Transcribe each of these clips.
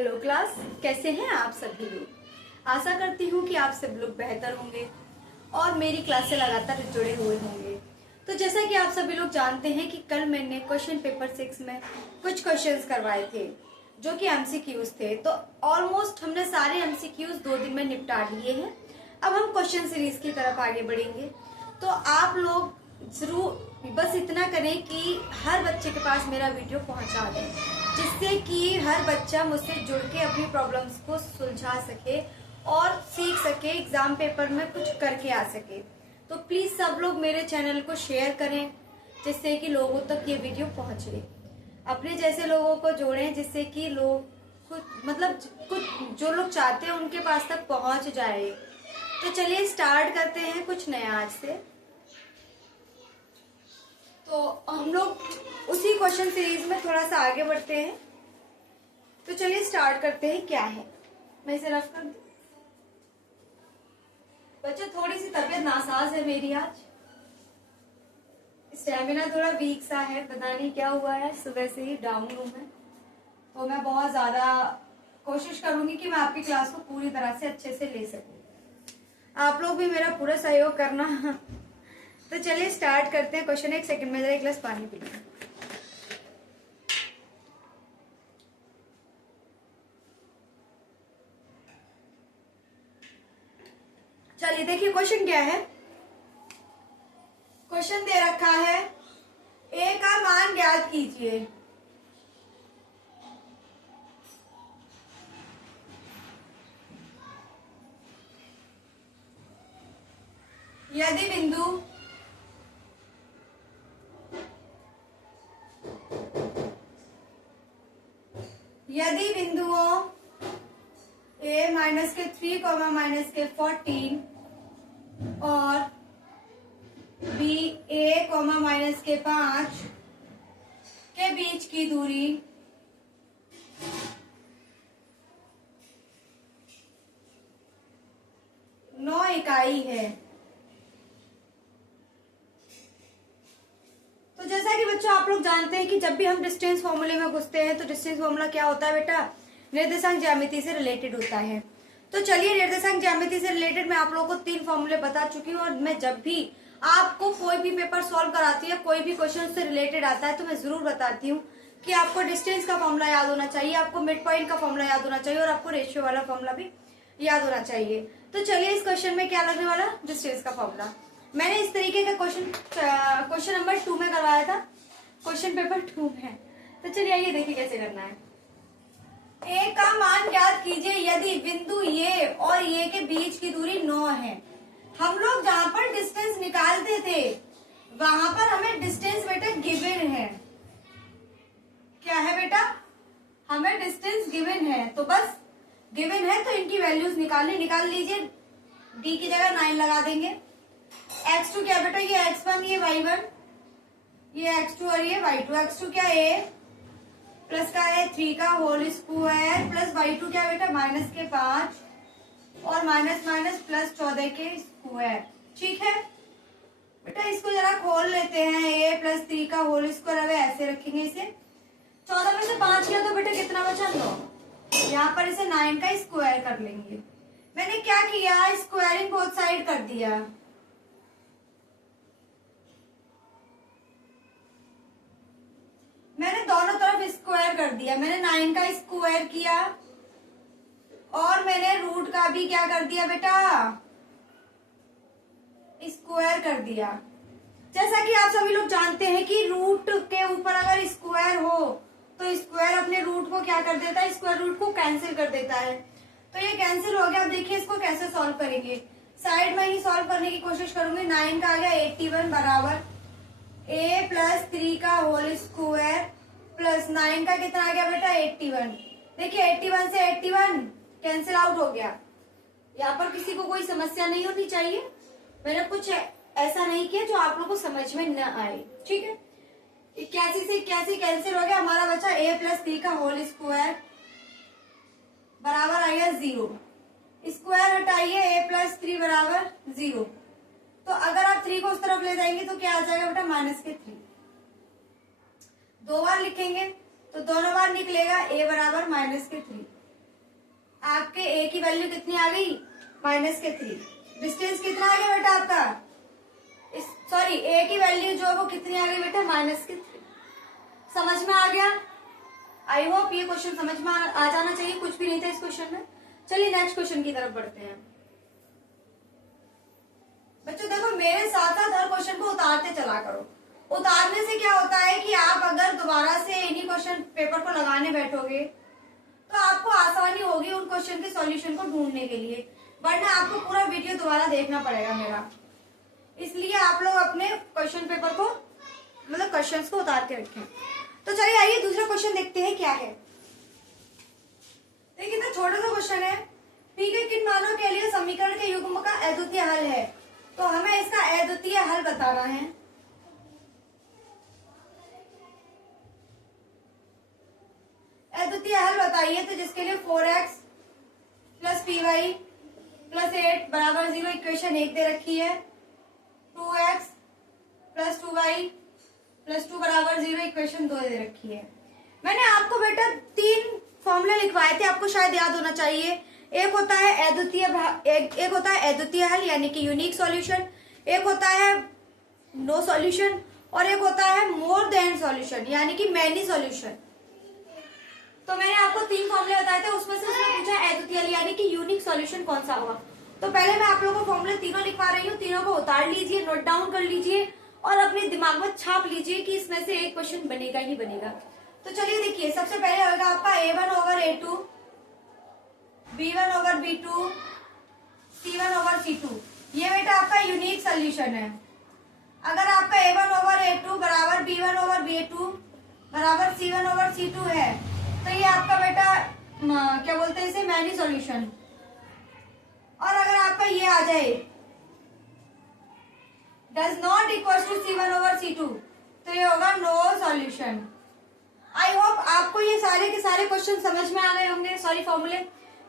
Hello class, कैसे हैं आप सभी लोग। आशा करती हूँ कि आप सब लोग बेहतर होंगे और मेरी क्लास से लगातार जुड़े हुए होंगे। तो जैसा कि आप सभी लोग जानते हैं कि कल मैंने क्वेश्चन पेपर 6 में कुछ क्वेश्चंस करवाए थे जो कि एमसीक्यूज थे। तो ऑलमोस्ट हमने सारे एमसीक्यूज 2 दिन में निपटा लिए हैं। अब हम क्वेश्चन सीरीज की तरफ आगे बढ़ेंगे। तो आप लोग जरूर बस इतना करें कि हर बच्चे के पास मेरा वीडियो पहुंचा दें, जिससे कि हर बच्चा मुझसे जुड़ के अपनी प्रॉब्लम्स को सुलझा सके और सीख सके, एग्जाम पेपर में कुछ करके आ सके। तो प्लीज सब लोग मेरे चैनल को शेयर करें जिससे कि लोगों तक ये वीडियो पहुंचे। अपने जैसे लोगों को जोड़ें जिससे कि लोग कुछ जो लोग चाहते हैं उनके पास तक पहुंच जाए। तो चलिए स्टार्ट करते हैं कुछ नया आज से। तो हम लोग उसी क्वेश्चन सीरीज में थोड़ा सा आगे बढ़ते हैं। तो चलिए स्टार्ट करते हैं। क्या है, मैं इसे रफ कर दूं। बच्चों, थोड़ी सी तबीयत नासाज है मेरी आज, स्टेमिना थोड़ा वीक सा है, पता नहीं क्या हुआ है, सुबह से ही डाउन हूं मैं। तो मैं बहुत ज्यादा कोशिश करूंगी कि मैं आपकी क्लास को पूरी तरह से अच्छे से ले सकूं। आप लोग भी मेरा पूरा सहयोग करना। तो चलिए स्टार्ट करते हैं क्वेश्चन। एक सेकंड में जरा एक गिलास पानी पी लूं। चलिए देखिए क्वेश्चन क्या है। क्वेश्चन दे रखा है ए का मान ज्ञात कीजिए। यदि बिंदुओं a -3, -14 और b a, -5 के बीच की दूरी 9 इकाई है। तो जैसा कि बच्चों आप लोग जानते हैं कि जब भी हम डिस्टेंस फॉर्मूले में घुसते हैं तो डिस्टेंस फॉर्मूला क्या होता है बेटा, निर्देशांक ज्यामिति से रिलेटेड होता है। तो चलिए निर्देशांक ज्यामिति से रिलेटेड मैं आप लोगों को 3 फॉर्मूले बता चुकी हूँ और मैं जब भी आपको कोई भी पेपर सॉल्व कराती हूँ, कोई भी क्वेश्चन से रिलेटेड आता है तो मैं जरूर बताती हूँ कि आपको डिस्टेंस का फॉर्मूला याद होना चाहिए, आपको मिड पॉइंट का फॉर्मूला याद होना चाहिए और आपको रेशियो वाला फॉर्मूला भी याद होना चाहिए। तो चलिए इस क्वेश्चन में क्या लगने वाला, डिस्टेंस का फॉर्मूला। मैंने इस तरीके का क्वेश्चन नंबर 2 में करवाया था, क्वेश्चन पेपर 2 में। तो चलिए आइए देखिए कैसे करना है। ए का मान ज्ञात कीजिए यदि बिंदु ये और ये के बीच की दूरी 9 है। हम लोग जहां पर डिस्टेंस निकालते थे वहां पर हमें डिस्टेंस बेटा गिवन है। क्या है बेटा, हमें डिस्टेंस गिवन है। तो बस गिवन है तो इनकी वैल्यूज निकाल लीजिए। डी की जगह 9 लगा देंगे। x2 क्या बेटा, ये x1, ये y1, ये x2 और ये y2। x2 क्या a प्लस का है 3 का होल स्क्वायर प्लस y2 क्या बेटा -5 और माइनस प्लस 14 के स्क्वायर। ठीक है बेटा, इसको जरा खोल लेते हैं। a प्लस 3 का होल स्क्वायर, अब ऐसे रखेंगे इसे। 14 में से 5 किया तो बेटा कितना बचा, 9। यहाँ पर इसे 9 का स्क्वायर कर लेंगे। मैंने क्या किया, स्क्वायरिंग बोथ साइड कर दिया। मैंने दोनों तरफ स्क्वायर कर दिया। मैंने 9 का स्क्वायर किया और मैंने रूट का भी क्या कर दिया बेटा, स्क्वायर कर दिया। जैसा कि आप सभी लोग जानते हैं कि रूट के ऊपर अगर स्क्वायर हो तो स्क्वायर अपने रूट को क्या कर देता है, स्क्वायर रूट को कैंसिल कर देता है। तो ये कैंसिल हो गया। अब देखिए इसको कैसे सॉल्व करेंगे। साइड में ही सॉल्व करने की कोशिश करूंगी। 9 का आ गया 81 बराबर a प्लस 3 का होल स्क्वायर प्लस 9 का कितना आ गया बेटा 81। देखिए 81 से 81 कैंसिल आउट हो गया। यहाँ पर किसी को कोई समस्या नहीं होनी चाहिए। मैंने कुछ ऐसा नहीं किया जो आप लोगों को समझ में न आए। ठीक है, 81 से 81 कैंसिल हो गया। हमारा बचा a प्लस 3 का होल स्क्वायर बराबर आ गया 0। स्क्वायर हटाइए, a प्लस 3 बराबर 0। तो अगर आप 3 को उस तरफ ले जाएंगे तो क्या आ जाएगा बेटा -3। 2 बार लिखेंगे तो दोनों बार निकलेगा a बराबर -3। आपके ए की वैल्यू कितनी आ गई, -3। डिस्टेंस कितना आ गया बेटा आपका, सॉरी ए की वैल्यू जो है वो कितनी आ गई बेटा, -3। समझ में आ गया? आई होप ये क्वेश्चन समझ में आ जाना चाहिए, कुछ भी नहीं था इस क्वेश्चन में। चलिए नेक्स्ट क्वेश्चन की तरफ बढ़ते हैं। बच्चों देखो मेरे साथ साथ हर क्वेश्चन को उतारते चला करो। उतारने से क्या होता है कि आप अगर दोबारा से इन्हीं क्वेश्चन पेपर को लगाने बैठोगे तो आपको आसानी होगी उन क्वेश्चन के सॉल्यूशन को ढूंढने के लिए, वरना आपको पूरा वीडियो दोबारा देखना पड़ेगा मेरा। इसलिए आप लोग अपने क्वेश्चन पेपर को मतलब क्वेश्चंस को उतार के रखें। तो चलिए आइए दूसरा क्वेश्चन देखते हैं क्या है। देखिए कितना छोटा सा क्वेश्चन है। ठीक है, किन मानों के लिए समीकरण के युग्म का अद्वितीय हल है, तो हमें इसका अद्वितीय हल बताना है। अद्वितीय हल बताइए, तो जिसके लिए 4x + py + 8 = 0 इक्वेशन 1 दे रखी है, 2x + 2y + 2 = 0 इक्वेशन 2 दे रखी है। मैंने आपको बेटा 3 फॉर्मूले लिखवाए थे, आपको शायद याद होना चाहिए। एक होता है अद्वितीय हल यानी कि यूनिक सॉल्यूशन, एक होता है नो सॉल्यूशन, और एक होता है मोर देन सॉल्यूशन यानी कि मैनी सॉल्यूशन। तो मैंने आपको 3 फॉर्मूले बताए थे, उसमें से उसने पूछा अद्वितीय हल यानी कि यूनिक सॉल्यूशन कौन सा होगा। तो पहले मैं आप लोगों को फॉर्मूले तीनों लिखवा रही हूँ, तीनों को उतार लीजिए, नोट डाउन कर लीजिए और अपने दिमाग में छाप लीजिए कि इसमें से एक क्वेश्चन बनेगा ही बनेगा। तो चलिए देखिए, सबसे पहले होगा आपका A1/A2, B1/B2, C1/C2। ये बेटा आपका यूनिक सोल्यूशन है। अगर आपका A1/A2 = B1/B2 = C1/C2 है, तो ये आपका बेटा क्या बोलते हैं इसे, मैनी सॉल्यूशन। और अगर आपका ये आ जाए does not equal to C1/C2, तो ये होगा नो सॉल्यूशन। आई होप आपको ये सारे के सारे क्वेश्चन समझ में आ गए होंगे। सॉरी फॉर्मूले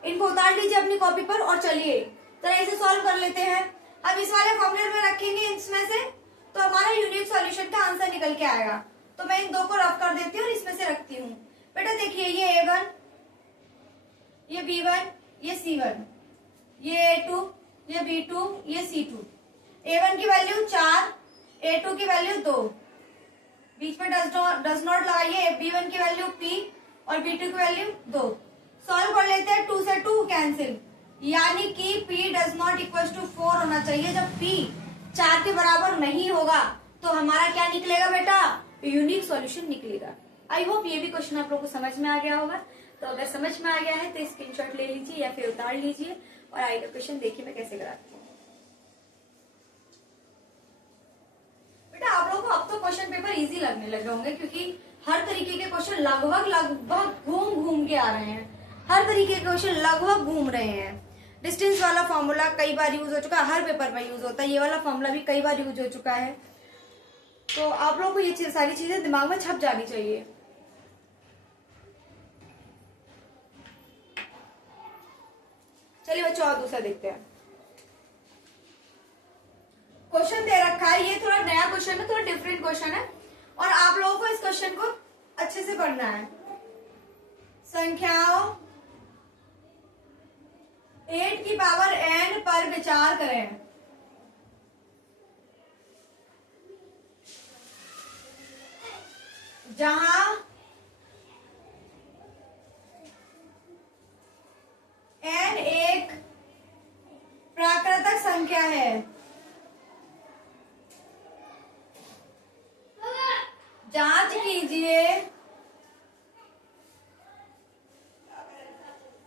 इनको उतार लीजिए अपनी कॉपी पर और चलिए जरा इसे सॉल्व कर लेते हैं। अब इस वाले फॉर्मूले में रखेंगे इसमें से, तो हमारा यूनिक सॉल्यूशन का आंसर निकल के आएगा। तो मैं इन 2 को रफ कर देती हूँ और इसमें से रखती हूँ। बेटा देखिए, ये A1, ये B1, ये C1, ये A2, ये B2, ये C2। A1 की वैल्यू 4, A2 की वैल्यू 2, बीच में डज नॉट लगाइए, B1 की वैल्यू P और B2 की वैल्यू 2। सॉल्व कर लेते हैं, 2 से 2 कैंसिल, यानी कि P does not equal to 4 होना चाहिए। जब P 4 के बराबर नहीं होगा तो हमारा क्या निकलेगा बेटा, यूनिक सॉल्यूशन निकलेगा। आई होप ये भी क्वेश्चन आप लोगों को समझ में आ गया होगा। तो अगर समझ में आ गया है तो स्क्रीनशॉट ले लीजिए या फिर उतार लीजिए और आगे क्वेश्चन देखिए मैं कैसे कराती हूँ। बेटा आप लोगों को अब तो क्वेश्चन पेपर इजी लगने लगे होंगे, क्योंकि हर तरीके के क्वेश्चन लगभग घूम के आ रहे हैं। हर तरीके के क्वेश्चन लगभग घूम रहे हैं। डिस्टेंस वाला फॉर्मूला कई बार यूज हो चुका है, हर पेपर में यूज होता है। ये वाला फॉर्मूला भी कई बार यूज हो चुका है। तो आप लोगों को ये सारी चीजें दिमाग में छप जानी चाहिए। चलिए बच्चों और दूसरा देखते हैं। क्वेश्चन दे रखा है, ये थोड़ा नया क्वेश्चन है, थोड़ा डिफरेंट क्वेश्चन है और आप लोगों को इस क्वेश्चन को अच्छे से पढ़ना है। संख्याओं 8 की पावर n पर विचार करें। जहां n एक प्राकृतिक संख्या है, जांच कीजिए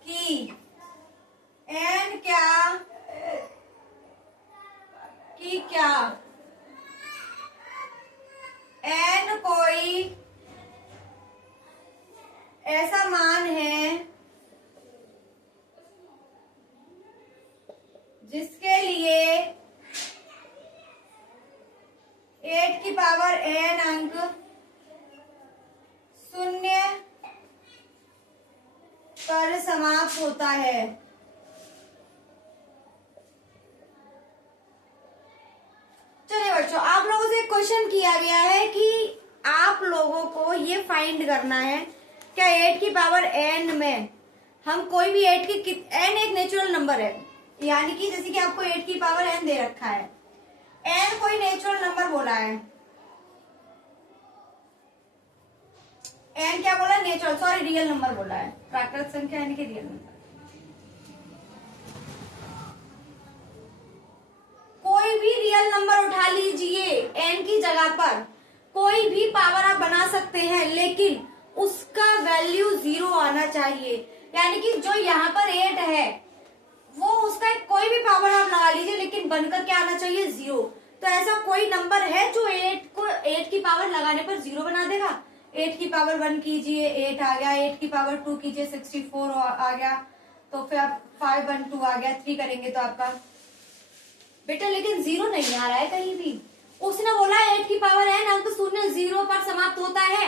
कि n क्या n कोई ऐसा मान है जिसके लिए 8 की पावर n अंक शून्य पर समाप्त होता है। चलिए बच्चों, आप लोगों से क्वेश्चन किया गया है कि आप लोगों को ये फाइंड करना है क्या 8 की पावर n में हम कोई भी एट की एन एक नेचुरल नंबर है, यानी कि जैसे कि आपको 8 की पावर एन दे रखा है, एन कोई नेचुरल नंबर बोला है, एन क्या बोला, नेचुरल, सॉरी रियल नंबर बोला है, प्राकृत संख्या यानी कि रियल नंबर। कोई भी रियल नंबर उठा लीजिए, एन की जगह पर कोई भी पावर आप बना सकते हैं, लेकिन उसका वैल्यू 0 आना चाहिए, यानी कि जो यहाँ पर 8 है वो उसका कोई भी पावर आप लगा लीजिए, लेकिन बनकर क्या आना चाहिए, 0। तो ऐसा कोई नंबर है जो 8 की पावर लगाने पर 0 बना देगा? 8 की पावर 1 कीजिए 8 आ गया, 8 की पावर 2 कीजिए 64 आ गया, तो फिर आप 5 1 2 आ गया, 3 करेंगे तो आपका बेटा, लेकिन 0 नहीं आ रहा है कहीं भी। उसने बोला 8 की पावर n अंक शून्य 0 पर समाप्त होता है,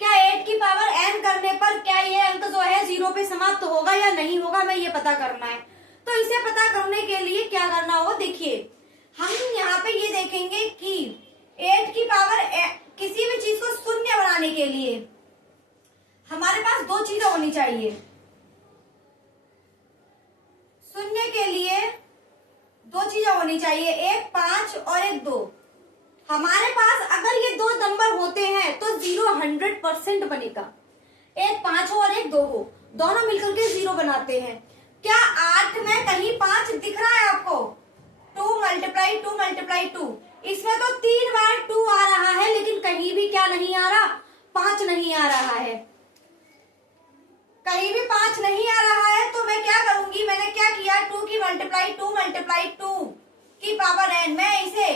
क्या 8 की पावर n करने पर क्या ये अंक जो है 0 पे समाप्त होगा या नहीं होगा, मैं ये पता करना है। तो इसे पता करने के लिए क्या करना होगा, देखिए हम यहाँ पे ये देखेंगे कि 8 की पावर किसी भी चीज को शून्य बनाने के लिए हमारे पास दो चीजें होनी चाहिए। शून्य के लिए दो चीजें होनी चाहिए, एक 5 और एक 2। हमारे पास अगर ये दो नंबर होते हैं तो 0 100% बनेगा। एक 5 हो और एक 2 हो, दोनों मिलकर के 0 बनाते हैं। क्या 8 में कहीं 5 दिख रहा है आपको? 2 मल्टीप्लाई 2 मल्टीप्लाई 2, इसमें तो 3 बार 2 आ रहा है, लेकिन कहीं भी क्या नहीं आ रहा, 5 नहीं आ रहा है, कहीं भी 5 नहीं आ रहा है। तो मैं क्या करूंगी, मैंने क्या किया, 2 की मल्टीप्लाई 2 मल्टीप्लाई 2 की पावर n, मैं इसे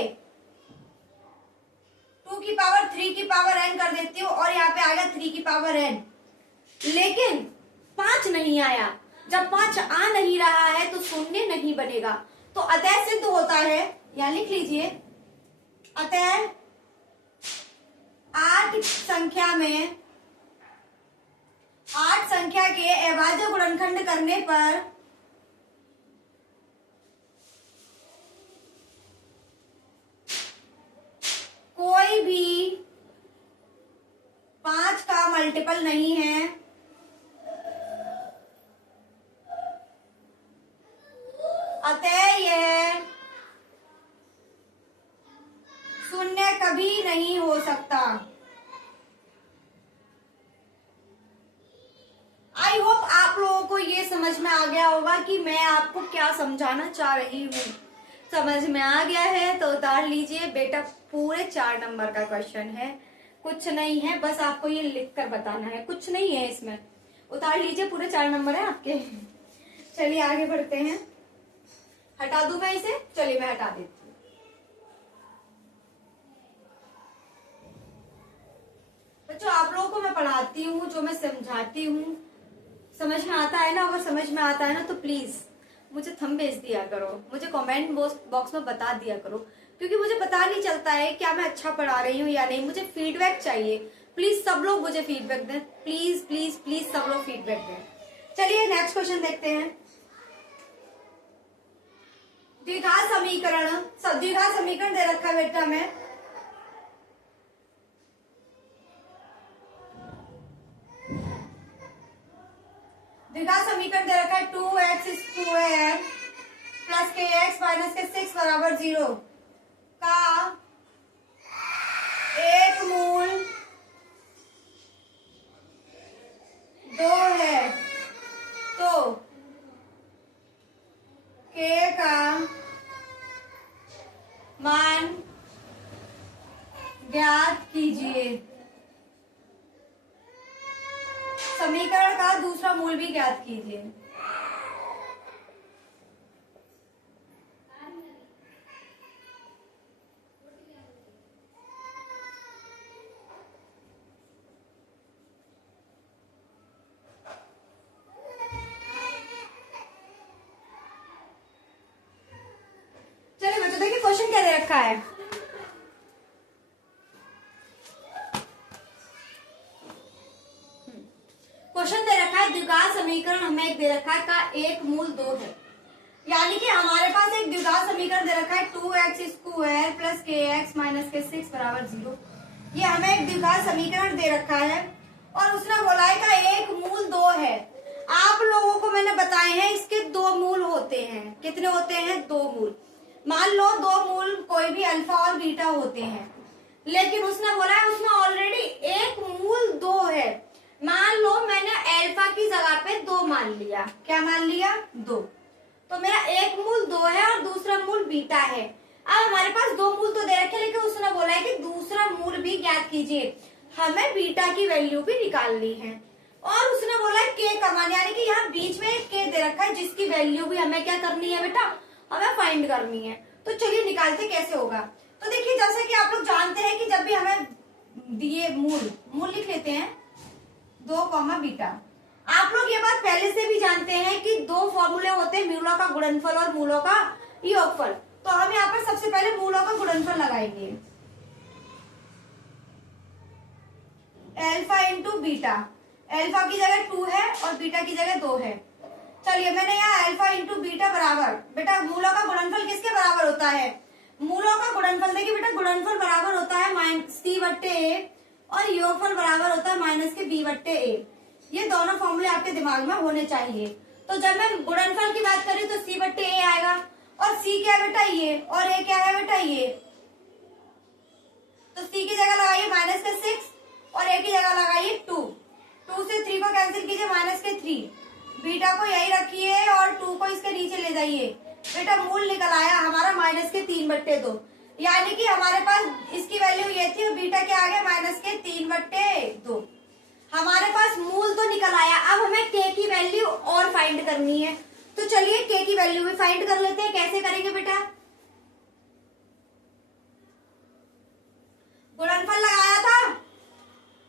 2 की पावर 3 की पावर n कर देती हूँ और यहाँ पे आ गया 3 की पावर n, लेकिन 5 नहीं आया। जब 5 आ नहीं रहा है तो शून्य नहीं बनेगा। तो अतः सिद्ध होता है, या लिख लीजिए, अतः 8 संख्या के अभाज्य गुणनखंड करने पर कोई भी 5 का मल्टीपल नहीं है, अतः यह शून्य कभी नहीं हो सकता। आई होप आप लोगों को ये समझ में आ गया होगा कि मैं आपको क्या समझाना चाह रही हूँ। समझ में आ गया है तो उतार लीजिए बेटा, पूरे 4 नंबर का क्वेश्चन है, कुछ नहीं है, बस आपको ये लिख कर बताना है, कुछ नहीं है इसमें। उतार लीजिए, पूरे 4 नंबर है आपके। चलिए आगे बढ़ते हैं। हटा दूं मैं इसे? चलिए मैं हटा देती हूँ। बच्चों आप लोगों को मैं पढ़ाती हूँ, जो मैं समझाती हूँ समझ में आता है ना, अगर समझ में आता है ना तो प्लीज मुझे थंब भेज दिया करो, मुझे कमेंट बॉक्स में बता दिया करो, क्योंकि मुझे पता नहीं चलता है क्या मैं अच्छा पढ़ा रही हूँ या नहीं। मुझे फीडबैक चाहिए, प्लीज सब लोग मुझे फीडबैक दें, प्लीज प्लीज प्लीज सब लोग फीडबैक दें। चलिए नेक्स्ट क्वेश्चन देखते हैं। द्विघात समीकरण दे रखा है बेटा में, द्विघात समीकरण दे रखा है 2x² प्लस kx माइनस के 6 बराबर 0 का एक मूल 2 है, तो k का मान ज्ञात कीजिए। समीकरण का दूसरा मूल भी ज्ञात कीजिए। चलिए बच्चों देखिए क्वेश्चन क्या दे रखा है। क्वेश्चन दे रखा है द्विघात समीकरण हमें एक दे रखा है का एक मूल 2 है, यानी कि हमारे पास एक द्विघात समीकरण दे रखा है 2x² प्लस kx माइनस के 6 बराबर 0। ये हमें एक द्विघात समीकरण दे रखा है और उसने बोला है का एक मूल 2 है। आप लोगों को मैंने बताए हैं इसके दो मूल होते हैं। कितने होते हैं? दो मूल। मान लो दो मूल कोई भी अल्फा और बीटा होते हैं, लेकिन उसने बोला है उसमें ऑलरेडी एक मूल दो है। मान लो मैंने अल्फा की जगह पे दो मान लिया। क्या मान लिया? दो। तो मेरा एक मूल दो है और दूसरा मूल बीटा है। अब हमारे पास दो मूल तो दे रखे, लेकिन उसने बोला है कि दूसरा मूल भी ज्ञात कीजिए। हमें बीटा की वैल्यू भी निकालनी है और उसने बोला है के कमान, यानी कि यहाँ बीच में एक के दे रखा है जिसकी वैल्यू भी हमें क्या करनी है बेटा? हमें फाइंड करनी है। तो चलिए निकालते कैसे होगा। तो देखिए जैसे कि आप लोग जानते हैं कि जब भी हमें दिए मूल लिख लेते हैं 2 कॉमा बीटा। आप लोग ये बात पहले से भी जानते हैं कि दो फॉर्मूले होते हैं, मूलों का गुणनफल और मूलों का योगफल। तो हम यहाँ पर सबसे पहले मूलों का गुणनफल लगाएंगे। अल्फा इंटू बीटा, अल्फा की जगह 2 है और बीटा की जगह 2 है। चलिए मैंने यहाँ अल्फा इंटू बीटा बराबर, बेटा मूलों का गुणनफल किसके बराबर होता है? मूलों का गुणनफल देखिए बेटा, गुणनफल बराबर होता है -c/a और योगफल बराबर होता है -b/a। ये दोनों फॉर्मूले आपके दिमाग में होने चाहिए। तो जब मैं गुणनफल की बात करी तो c/a आएगा और c क्या है बेटा? ये, और a क्या है बेटा? ये। तो c की जगह लगाइए -6 और a की जगह लगाइए 2। 2 से 3 को कैंसिल कीजिए -3। बीटा को यही रखिए और 2 को इसके नीचे ले जाइए। बेटा मूल निकल आया हमारा -3/2, यानी कि हमारे पास इसकी वैल्यू ये थी और बीटा क्या आ गया? -3/2। हमारे पास मूल तो निकल आया। अब हमें के की वैल्यू और फाइंड करनी है। तो चलिए के की वैल्यू भी फाइंड कर लेते हैं। कैसे करेंगे बेटा? गुणनफल लगाया था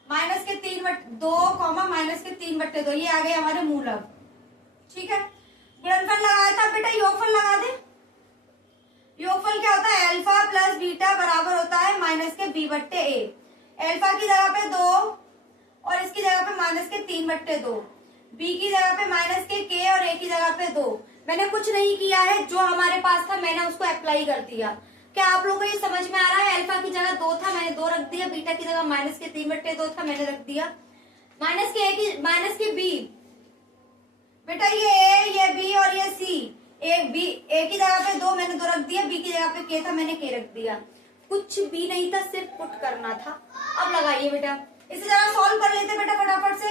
-3/2, ये आ गए हमारे मूल। अब ठीक है, गुणनफल लगाया था बेटा, योगफल लगा दे। योगफल क्या होता है? अल्फा प्लस बीटा बराबर होता है -b/a। अल्फा की जगह पे 2 और इसकी जगह पे -3/2, बी की जगह पे -k और a की जगह पे 2। मैंने कुछ नहीं किया है, जो हमारे पास था मैंने उसको अप्लाई कर दिया। क्या आप लोगों को ये समझ में आ रहा है? अल्फा की जगह 2 था, मैंने 2 रख दिया। बीटा की जगह -3/2 था, मैंने रख दिया -b। बेटा ये a, ये b और ये c। a की जगह पे 2 मैंने 2 रख दिया, b की जगह पे k था, मैंने k रख दिया। कुछ भी नहीं था, सिर्फ पुट करना था। अब लगाइए बेटा, इसे जरा सॉल्व कर लेते बेटा फटाफट से।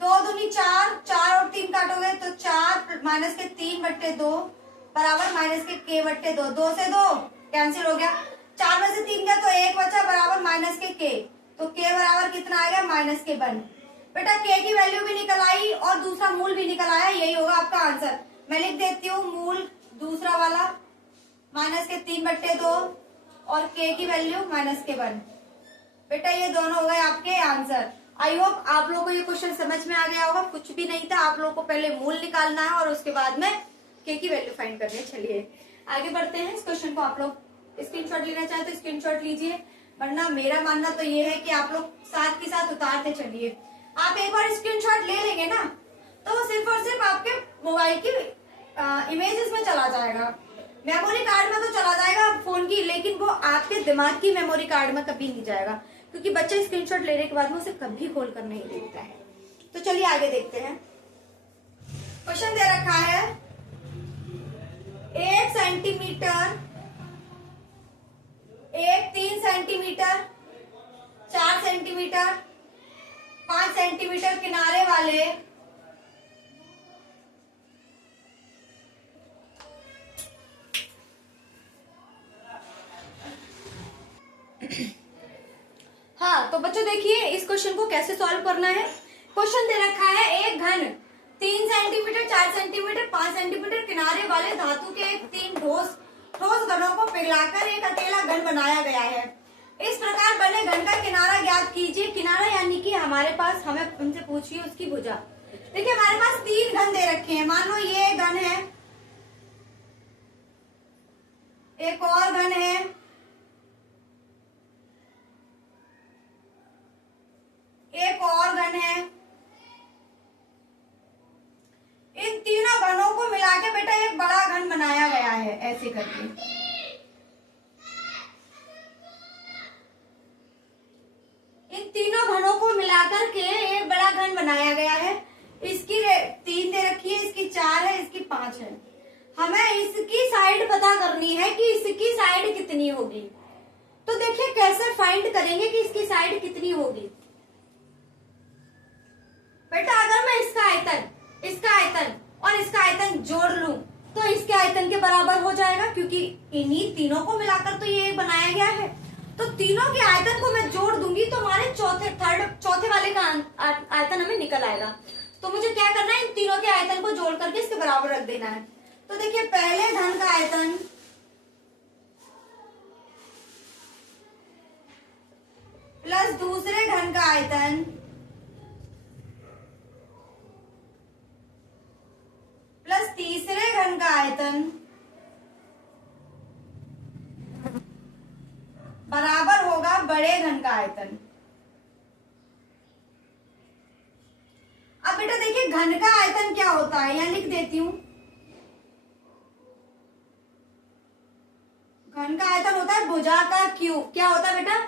2 दूनी 4, 4 और 3 काटोगे तो 4 -3/2 बराबर -k/2। 2 से 2 कैंसिल हो गया, 4 में से 3 गया तो 1 बचा बराबर -k। तो k बराबर कितना आएगा? -k1। बेटा k की वैल्यू भी निकल आई और दूसरा मूल भी निकल आया। यही होगा आपका आंसर। मैं लिख देती हूँ मूल दूसरा वाला -3/2 और k की वैल्यू -k1। बेटा ये दोनों हो गए आपके आंसर। आई होप आप लोगों को ये क्वेश्चन समझ में आ गया होगा। कुछ भी नहीं था, आप लोगों को पहले मूल निकालना है और उसके बाद में k की वैल्यू फाइंड करनी है। चलिए आगे बढ़ते हैं। इस क्वेश्चन को आप लोग स्क्रीनशॉट लेना चाहे तो स्क्रीनशॉट लीजिए, वरना मेरा मानना तो ये है कि आप लोग साथ के साथ उतारते चलिए। आप एक बार स्क्रीनशॉट ले लेंगे ना तो सिर्फ और सिर्फ आपके मोबाइल की इमेजेस में चला जाएगा। मेमोरी कार्ड में तो चला जाएगा फोन की, लेकिन वो आपके दिमाग की मेमोरी कार्ड में कभी नहीं जाएगा, क्योंकि बच्चा स्क्रीनशॉट लेने के बाद में उसे कभी खोल कर नहीं देखता है। तो चलिए आगे देखते हैं। क्वेश्चन दे रखा है 1 सेंटीमीटर, 3 सेंटीमीटर, 4 सेंटीमीटर, 5 सेंटीमीटर किनारे वाले हाँ, तो बच्चों देखिए इस क्वेश्चन को कैसे सॉल्व करना है। क्वेश्चन दे रखा है एक घन 3 सेंटीमीटर, 4 सेंटीमीटर, 5 सेंटीमीटर किनारे वाले धातु के 3 ठोस घनों को पिघलाकर एक अकेला घन बनाया गया है। इस प्रकार बने घन का किनारा ज्ञात कीजिए। किनारा यानी कि हमारे पास, हमें उनसे पूछिए उसकी भुजा। देखिए हमारे पास 3 घन दे रखे हैं। मान लो ये घन है, एक और घन है, एक और घन है। इन तीनों घनों को मिला के बेटा एक बड़ा घन बनाया गया है, ऐसे करके। इन तीनों घनों को मिलाकर के एक बड़ा घन बनाया गया है। इसकी 3 इसकी साइड पता करनी है कि इसकी साइड कितनी होगी। तो देखिए कैसे फाइंड करेंगे कि इसकी साइड कितनी होगी। बेटा अगर मैं इसका आयतन और इसका आयतन जोड़ लूं तो इसके आयतन के बराबर हो जाएगा, क्योंकि इन्हीं तीनों को मिलाकर तो ये बनाया गया है। तो तीनों के आयतन को मैं जोड़ दूंगी तो हमारे चौथे वाले का आयतन हमें निकल आएगा। तो मुझे क्या करना है, इन तीनों के आयतन को जोड़ करके इसके बराबर रख देना है। तो देखिए पहले घन का आयतन प्लस दूसरे घन का आयतन प्लस तीसरे घन का आयतन बराबर होगा बड़े घन का आयतन। अब बेटा देखिए घन का आयतन क्या होता है, यहां लिख देती हूं। घन का आयतन होता है भुजा का क्यूब। क्या होता है बेटा,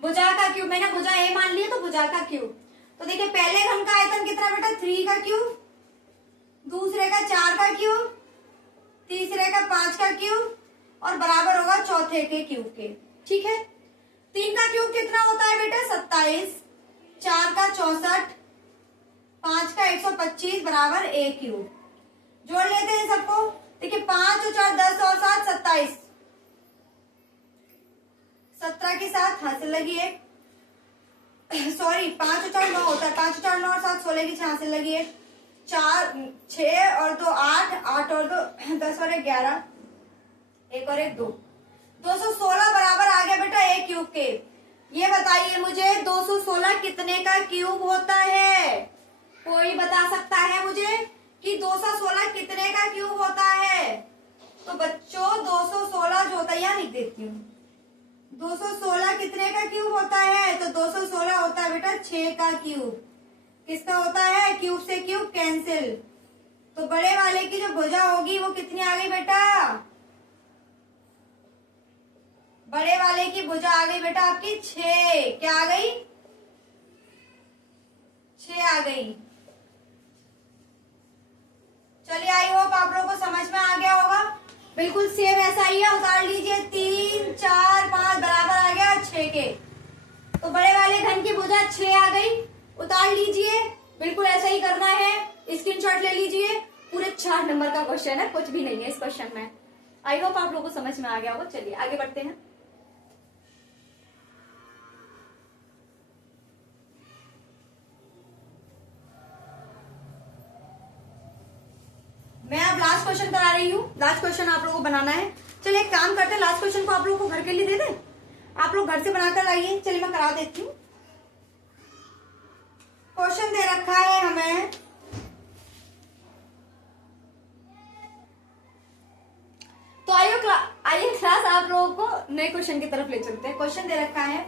भुजा का क्यूब। मैंने भुजा ए मान लिया तो भुजा का क्यूब। तो देखिए पहले घन का आयतन कितना बेटा, 3 का क्यूब, दूसरे का 4 का क्यूब, तीसरे का 5 का क्यूब और बराबर होगा चौथे के क्यूब के। ठीक है, 3 का क्यूब कितना होता है बेटा, 27, 4 का 64, 5 का 125 बराबर a क्यूब। जोड़ लेते हैं सबको। देखिए 5 और 4 10 और 7 27, 17 के साथ हाथ से लगी एक, सॉरी 5 और 4 9 होता है, 5 और 4 9 और 7 16 की हाथ से लगी एक, 4 6 और 2 8, 8 और 2 10 और 1 11, 1 और 1 2, 216 बराबर आ गया बेटा a क्यूब के। ये बताइए मुझे 216 कितने का क्यूब होता है? कोई बता सकता है मुझे कि 216 कितने का क्यूब होता है? तो बच्चों 216 जो होता है, यहां लिख देती हूँ, 216 कितने का क्यूब होता है? तो 216 होता है बेटा 6 का क्यूब। किसका होता है? क्यूब से क्यूब कैंसिल। तो बड़े वाले की जो भुजा होगी वो कितनी आ गई बेटा? बड़े वाले की भुजा आ गई बेटा आपकी 6। क्या आ गई? 6 आ गई। चलिए आई होप आप लोगों को समझ में आ गया होगा। बिल्कुल सेम ऐसा ही है, उतार लीजिए 3 4 5 बराबर आ गया 6 के। तो बड़े वाले घन की भुजा 6 आ गई, उतार लीजिए। बिल्कुल ऐसा ही करना है, स्क्रीनशॉट ले लीजिए। पूरे 4 नंबर का क्वेश्चन है, कुछ भी नहीं है इस क्वेश्चन में। आई होप आप लोगों को समझ में आ गया होगा। चलिए आगे बढ़ते हैं। मैं अब लास्ट क्वेश्चन करा रही हूँ। लास्ट क्वेश्चन आप लोगों को बनाना है। चलिए एक काम करते हैं, लास्ट क्वेश्चन को आप लोगों को घर के लिए दे दें। आप लोग घर से बनाकर लाइए। चलिए मैं करा देती हूँ। क्वेश्चन दे रखा है हमें, तो आइए क्लास आप लोगों को नए क्वेश्चन की तरफ ले चलते हैं। क्वेश्चन दे रखा है,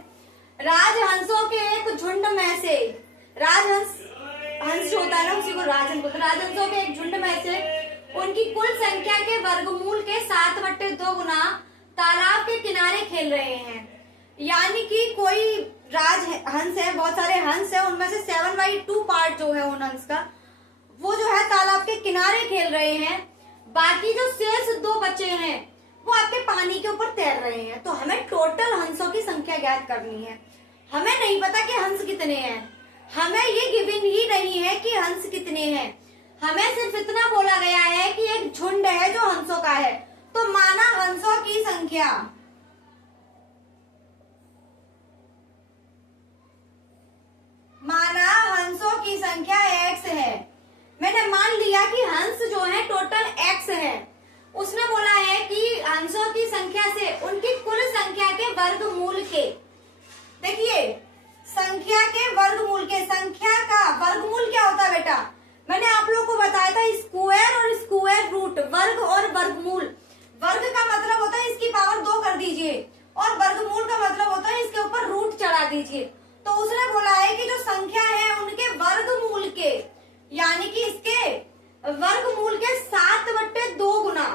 राजहंसों के एक झुंड में से, राजहंस हंस जो होता है ना उसी को राजहंस बोलते हैं। राजहंसों के एक झुंड में से उनकी कुल संख्या के वर्गमूल के 7/2 गुना तालाब के किनारे खेल रहे हैं। यानी कि कोई राजहंस है, बहुत सारे हंस है, उनमें से 7/2 पार्ट जो है उन हंस का, वो जो है तालाब के किनारे खेल रहे हैं। बाकी जो शेष 2 बचे हैं वो आपके पानी के ऊपर तैर रहे हैं। तो हमें टोटल हंसों की संख्या ज्ञात करनी है। हमें नहीं पता कि हंस कितने हैं, हमें ये गिवन ही नहीं है कि हंस कितने हैं। हमें सिर्फ इतना बोला गया है कि एक झुंड है जो हंसों का है। तो माना हंसों की संख्या, माना हंसों की संख्या x है। मैंने मान लिया कि हंस जो है टोटल x है। उसने बोला है कि हंसों की संख्या से उनकी कुल संख्या के वर्गमूल के, देखिए संख्या के वर्गमूल के, संख्या का वर्गमूल क्या होता है बेटा? मैंने आप लोगों को बताया था स्क्वायर और स्क्वायर रूट, वर्ग और वर्गमूल। वर्ग का मतलब होता है इसकी पावर 2 कर दीजिए और वर्गमूल का मतलब होता है इसके ऊपर रूट चढ़ा दीजिए। तो उसने बोला है कि जो संख्या है उनके वर्गमूल के, यानी कि इसके वर्गमूल के 7/2 गुना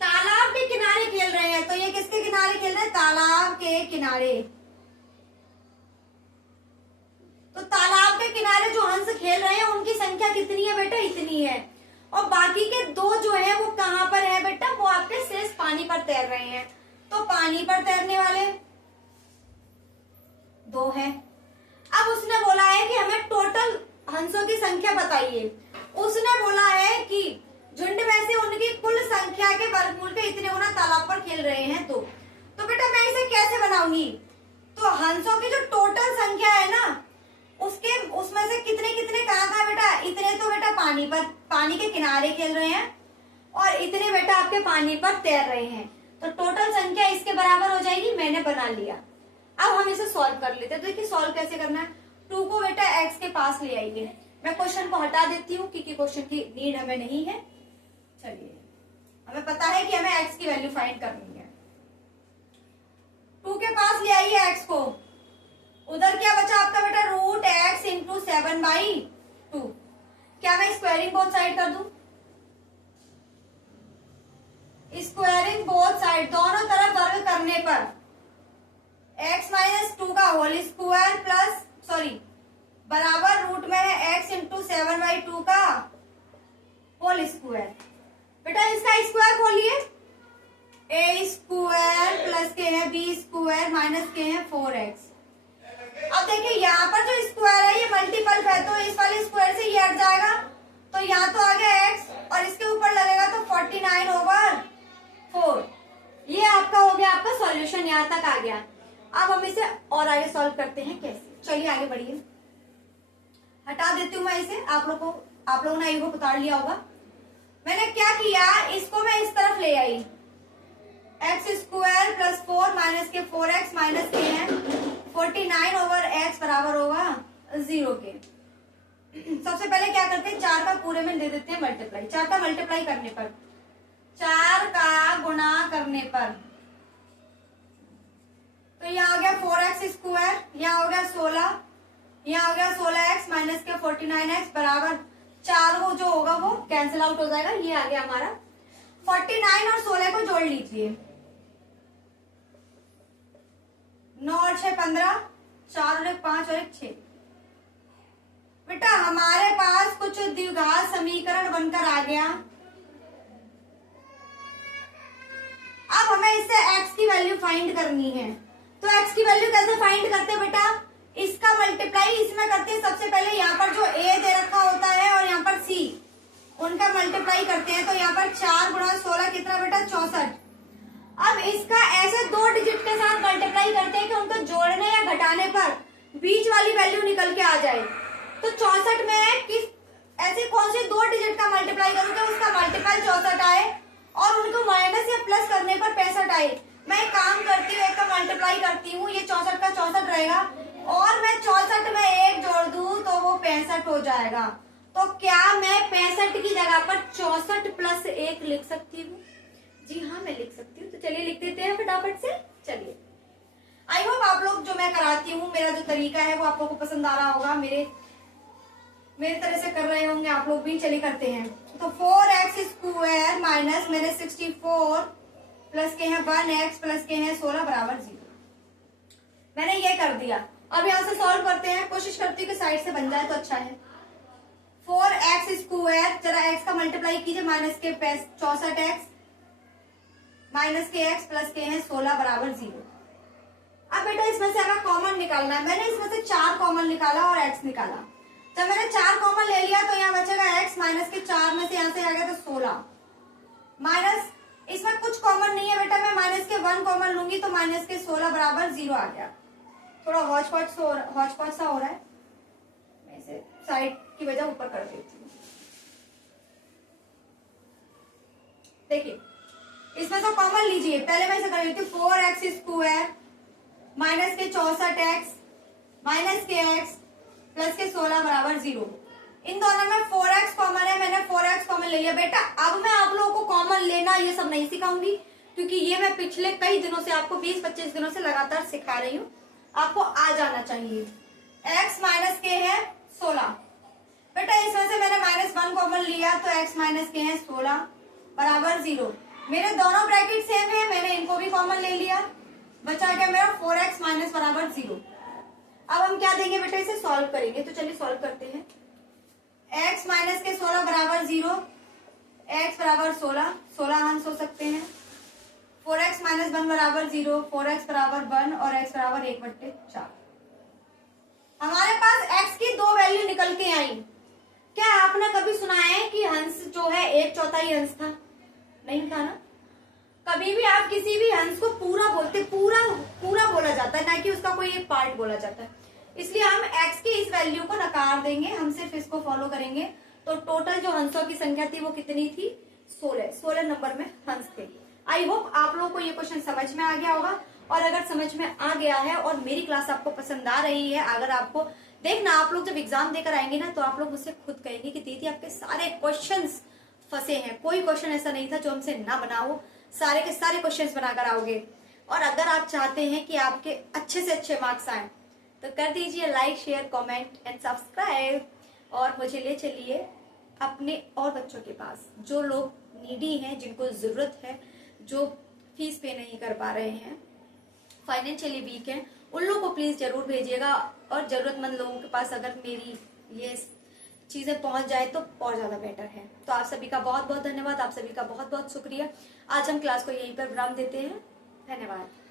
तालाब के किनारे खेल रहे हैं। तो ये किसके किनारे खेल रहे हैं? तालाब के किनारे। तो तालाब के किनारे जो हंस खेल रहे हैं उनकी संख्या कितनी है बेटा? इतनी है। और बाकी के दो जो है वो कहाँ पर है बेटा, वो आपके शेष पानी पर तैर रहे हैं। तो पानी पर तैरने वाले दो हैं। अब उसने बोला है कि हमें टोटल हंसों की संख्या बताइए। उसने बोला है कि झुंड में से उनकी कुल संख्या के वर्गमूल के इतने गुना तालाब पर खेल रहे हैं। तो बेटा मैं इसे कैसे बनाऊंगी, तो हंसों की जो टोटल संख्या है ना, उसमें से कितने कितने कहाँ कहाँ बेटा, इतने तो बेटा पानी पर, पानी के किनारे खेल रहे हैं, और इतने बेटा आपके पानी पर तैर रहे हैं। तो टोटल संख्या इसके बराबर हो जाएगी। मैंने बना लिया। अब हम इसे सॉल्व कर लेते हैं। तो देखिए सॉल्व कैसे करना है। 2 को बेटा x के पास ले आइए। मैं क्वेश्चन को हटा देती हूँ क्योंकि क्वेश्चन की नीड हमें नहीं है। चलिए, हमें पता है कि हमें x की वैल्यू फाइंड करनी है। 2 के पास ले आइए x को। उधर क्या बचा आपका बेटा, रूट x इंटू 7/2। क्या मैं स्क्वायरिंग बोथ साइड कर दूं? स्क्वायरिंग बोथ साइड, दोनों तरफ वर्ग करने पर x माइनस 2 का होल स्क्वायर प्लस बराबर रूट में है x इंटू 7/2 का होल स्क्वायर। बेटा इसका स्क्वायर खोलिए, a स्क्वायर प्लस के है b स्क्वायर माइनस के है 4x। अब देखिए यहाँ पर जो स्क्वायर है ये मल्टीपल है, तो इस वाले स्क्वायर से ये हट जाएगा, तो यहाँ तो आ गया x और इसके ऊपर लगेगा तो 49/4। ये आपका हो गया, आपका सॉल्यूशन यहाँ तक आ गया। अब हम इसे और आगे सॉल्व करते हैं कैसे। चलिए आगे बढ़िए, हटा देती हूँ मैं इसे। आप लोगों ने वो उतार लिया होगा। मैंने क्या किया, इसको मैं इस तरफ ले आई, x स्क्वायर प्लस 4 माइनस के 4x माइनस के है 49/x बराबर होगा 0 के। सबसे पहले क्या करते हैं, 4 का पूरे में दे देते हैं मल्टीप्लाई। 4 का मल्टीप्लाई करने पर, 4 का गुणा करने पर, तो यहाँ हो गया 4x स्क्वायर, यहाँ हो गया 16, यहाँ हो गया 16x माइनस के 49x बराबर 4 वो जो होगा वो कैंसिल आउट हो जाएगा। ये आ गया हमारा 49 और 16 को जोड़ लीजिए, 9 और 6 15, 4 और 1 5 और 1 6। बेटा हमारे पास कुछ द्विघात समीकरण बनकर आ गया। अब हमें इससे x की वैल्यू फाइंड करनी है। तो x की वैल्यू कैसे फाइंड करते हैं बेटा, इसका मल्टीप्लाई इसमें करते हैं। सबसे पहले यहाँ पर जो a दे रखा होता है और यहाँ पर c, उनका मल्टीप्लाई करते हैं। तो यहाँ पर 4 गुणा 16 कितना बेटा, 64। अब इसका ऐसे 2 डिजिट के साथ मल्टीप्लाई करते हैं कि उनको जोड़ने या घटाने पर बीच वाली वैल्यू निकल के आ जाए। तो 64 में किस ऐसे कौन से 2 डिजिट का मल्टीप्लाई करूंगा उसका मल्टीपल 64 आए और उनको माइनस या प्लस करने पर 65 आए। मैं एक काम करती हूँ, एक का मल्टीप्लाई करती हूँ, ये 64 का 64 रहेगा और मैं 64 में 1 जोड़ दूं तो वो 65 हो जाएगा। तो क्या मैं 65 की जगह पर 64 प्लस 1 लिख सकती हूँ? जी हाँ, मैं लिख सकती हूँ। तो चलिए लिख देते हैं फटाफट से। चलिए, आई होप आप लोग जो मैं कराती हूँ, मेरा जो तरीका है वो आप लोगों को पसंद आ रहा होगा। मेरे तरह से कर रहे होंगे आप लोग भी। चलिए करते हैं। तो 4x स्क्वायर माइनस मेरे 64 प्लस के हैं 1x प्लस के हैं 16 बराबर 0। मैंने ये कर दिया। अब यहाँ से सॉल्व करते हैं। कोशिश करती हूँ कि साइड से बन जाए तो अच्छा है। 4x स्क्वायर, जरा x का मल्टीप्लाई कीजिए, माइनस के 64x माइनस के x प्लस के हैं 16 बराबर 0। अब बेटा इसमें से हमें कॉमन निकालना है। मैंने इसमें से 4 कॉमन निकाला और x निकाला। जब मैंने 4 कॉमन ले लिया तो यहाँ बचेगा x माइनस के 4 में से यहाँ से आ गया तो 16 माइनस, इसमें कुछ कॉमन नहीं है बेटा, मैं माइनस के 1 कॉमन लूंगी तो माइनस के 16 बराबर 0 आ गया। थोड़ा हौच पौच सा हो रहा है, मैं इसे साइड की वजह ऊपर कर देती हूँ। देखिए इसमें से कॉमन लीजिए। पहले मैं इसे कर देती हूँ। 4x स्क्वायर माइनस के 64x माइनस के x प्लस के 16 बराबर 0। इन दोनों में 4x कॉमन है, मैंने 4x कॉमन ले लिया। बेटा अब मैं आप लोगों को कॉमन लेना ये सब नहीं सिखाऊंगी क्योंकि ये मैं पिछले कई दिनों से आपको 20-25 दिनों से लगातार सिखा रही हूँ, आपको आ जाना चाहिए। x माइनस के है 16। बेटा इसमें से मैंने -1 कॉमन लिया तो x माइनस के है 16 बराबर 0। मेरे दोनों ब्रैकेट सेम है, मैंने इनको भी कॉमन ले लिया, बचा गया मेरा 4x माइनस बराबर 0। अब हम क्या देंगे बेटा, इसे सॉल्व करेंगे। तो चलिए सॉल्व करते हैं। x माइनस के 16 बराबर 0, x बराबर 16, 16 अंश हो सकते हैं। 4x माइनस 1 बराबर 0, 4x बराबर 1 और x बराबर 1/4। हमारे पास x की दो वैल्यू निकल के आई। क्या आपने कभी सुना है कि हंस जो है 1/4 अंश था? नहीं था ना। कभी भी आप किसी भी हंस को पूरा बोलते, पूरा पूरा बोला जाता है, ना कि उसका कोई एक पार्ट बोला जाता है। इसलिए हम x की इस वैल्यू को नकार देंगे, हम सिर्फ इसको फॉलो करेंगे। तो टोटल जो हंसों की संख्या थी वो कितनी थी? 16 नंबर में हंस थे। आई होप आप लोगों को ये क्वेश्चन समझ में आ गया होगा। और अगर समझ में आ गया है और मेरी क्लास आपको पसंद आ रही है, अगर आपको देखना, आप लोग जब एग्जाम देकर आएंगे ना, तो आप लोग मुझसे खुद कहेंगे कि दीदी आपके सारे क्वेश्चंस फंसे हैं, कोई क्वेश्चन ऐसा नहीं था जो हमसे ना बना हो, सारे के सारे क्वेश्चंस बनाकर आओगे। और अगर आप चाहते हैं कि आपके अच्छे से अच्छे मार्क्स आए, तो कर दीजिए like, share, comment and subscribe. और मुझे ले चलिए अपने और बच्चों के पास, जो लोग नीडी हैं, जिनको जरूरत है, जो फीस पे नहीं कर पा रहे हैं, फाइनेंशियली वीक हैं, उन लोगों को प्लीज जरूर भेजिएगा। और जरूरतमंद लोगों के पास अगर मेरी ये चीजें पहुंच जाए तो और ज्यादा बेटर है। तो आप सभी का बहुत बहुत धन्यवाद, आप सभी का बहुत बहुत शुक्रिया। आज हम क्लास को यहीं पर विराम देते हैं। धन्यवाद।